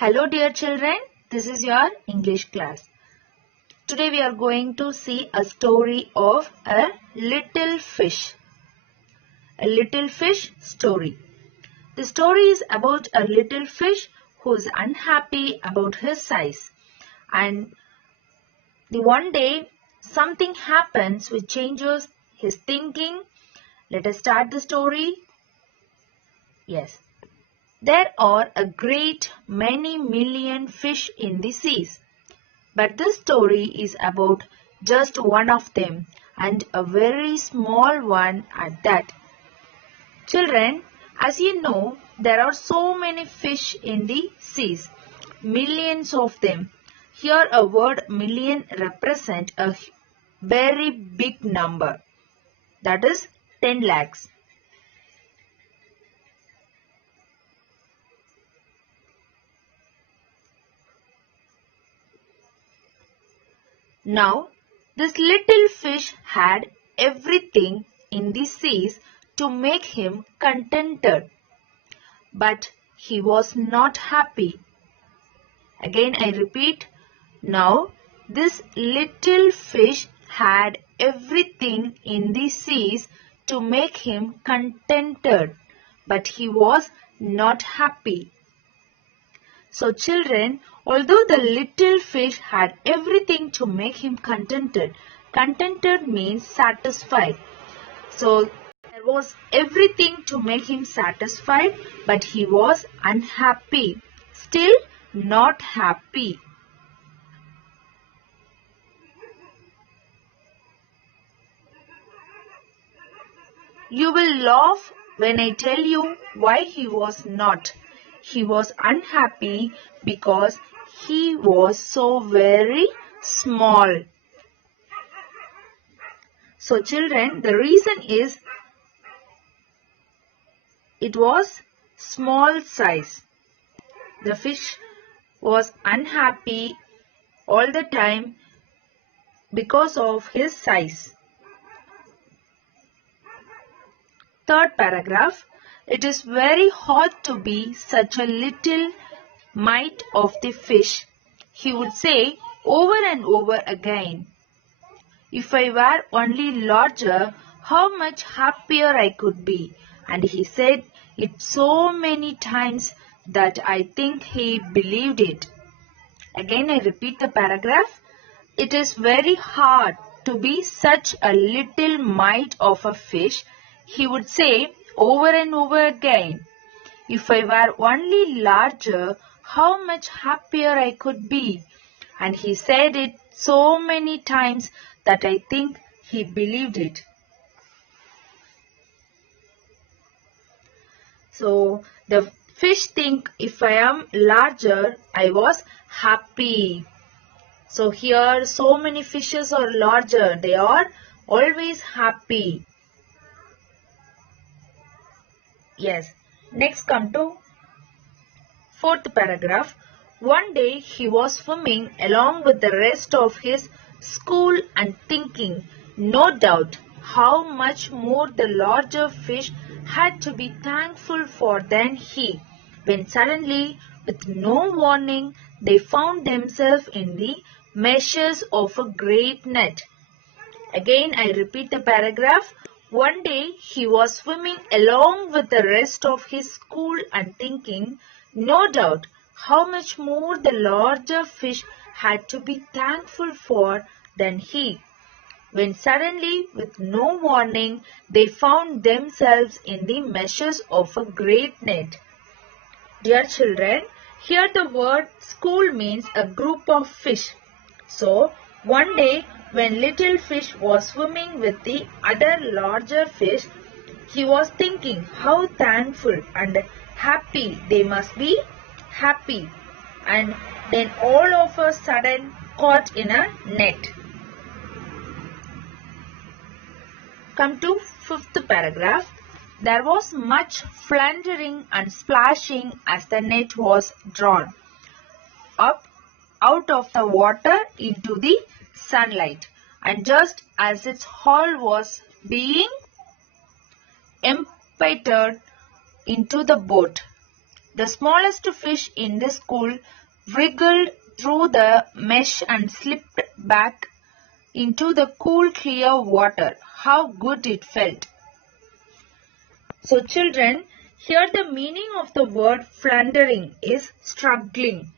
Hello dear children, this is your English class. Today we are going to see a story of a little fish. A little fish story. The story is about a little fish who is unhappy about his size. And the one day something happens which changes his thinking. Let us start the story. Yes. There are a great many million fish in the seas. But this story is about just one of them and a very small one at that. Children, as you know, there are so many fish in the seas, millions of them. Here a word million represents a very big number, that is 10 lakhs. Now, this little fish had everything in the seas to make him contented. But he was not happy. Again I repeat, now this little fish had everything in the seas to make him contented. But he was not happy. So children, although the little fish had everything to make him contented, contented means satisfied. So there was everything to make him satisfied, but he was unhappy, still not happy. You will laugh when I tell you why he was not. He was unhappy because he was so very small. So children, the reason is it was small size. The fish was unhappy all the time because of his size. Third paragraph. It is very hard to be such a little mite of the fish. He would say over and over again. If I were only larger, how much happier I could be. And he said it so many times that I think he believed it. Again I repeat the paragraph. It is very hard to be such a little mite of a fish. He would say over and over again. If I were only larger, how much happier I could be. And he said it so many times that I think he believed it. So the fish think if I am larger, I was happy. So here so many fishes are larger. They are always happy. Yes. Next come to fourth paragraph. One day he was swimming along with the rest of his school and thinking, no doubt, how much more the larger fish had to be thankful for than he, when suddenly, with no warning, they found themselves in the meshes of a great net. Again I repeat the paragraph. One day he was swimming along with the rest of his school and thinking, no doubt, how much more the larger fish had to be thankful for than he, when suddenly, with no warning, they found themselves in the meshes of a great net. Dear children, here the word school means a group of fish. So, one day when little fish was swimming with the other larger fish, he was thinking how thankful and happy they must be happy. And then all of a sudden caught in a net. Come to fifth paragraph. There was much floundering and splashing as the net was drawn up out of the water into the sunlight, and just as its hull was being emptied into the boat, The smallest fish in the school wriggled through the mesh and slipped back into the cool, clear water. How good it felt. So children, here the meaning of the word floundering is struggling.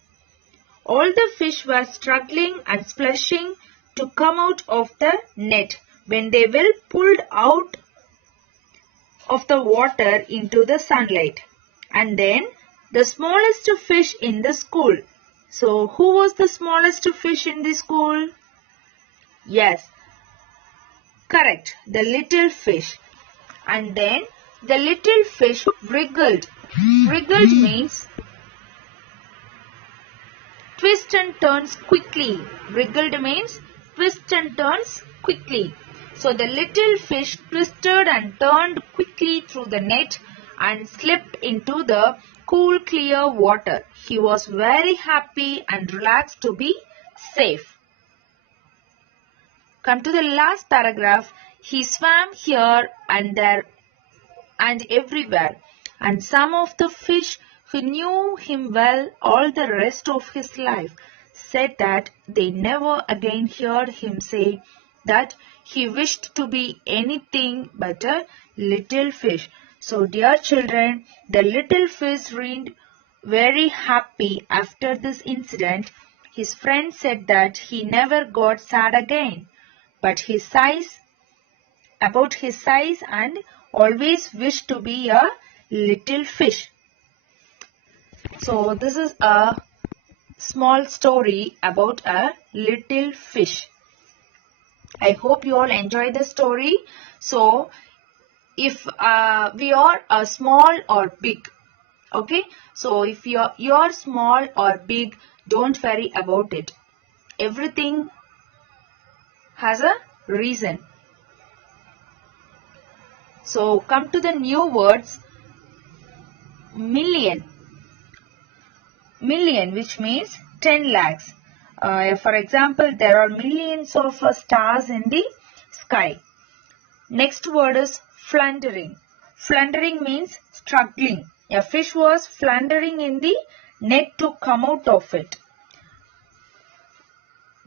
All the fish were struggling and splashing to come out of the net when they were pulled out of the water into the sunlight. And then the smallest fish in the school. So who was the smallest fish in the school? Yes, correct, the little fish. And then the little fish wriggled. Wriggled means twist and turns quickly. Wriggled means twist and turns quickly. So the little fish twisted and turned quickly through the net and slipped into the cool, clear water. He was very happy and relaxed to be safe. Come to the last paragraph. He swam here and there and everywhere, and some of the fish who knew him well all the rest of his life said that they never again heard him say that he wished to be anything but a little fish. So dear children, the little fish seemed very happy after this incident. His friend said that he never got sad again, but his size and always wished to be a little fish. So this is a small story about a little fish. I hope you all enjoy the story. So if we are small or big, okay, so if you are small or big, don't worry about it. Everything has a reason. So come to the new words. Million. Million, which means 10 lakhs. For example, there are millions of stars in the sky. Next word is floundering. Floundering means struggling. A fish was floundering in the net to come out of it.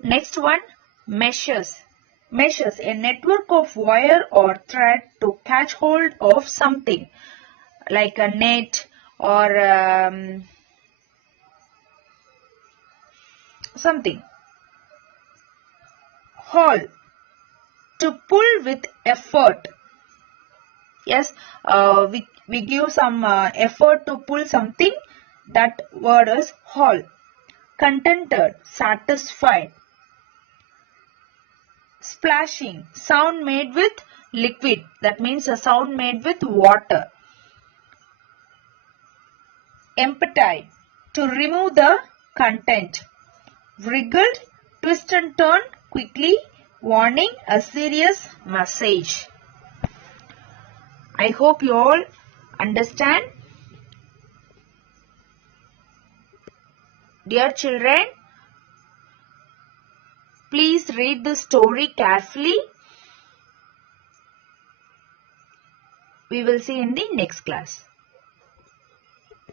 Next one, meshes. Meshes, a network of wire or thread to catch hold of something like a net or something. Haul, to pull with effort. Yes, we give some effort to pull something. That word is haul. Contented, satisfied. Splashing, sound made with liquid. That means a sound made with water. Empty, to remove the content. Wriggled, twist and turn quickly, warning, a serious message. I hope you all understand. Dear children, please read the story carefully. We will see in the next class.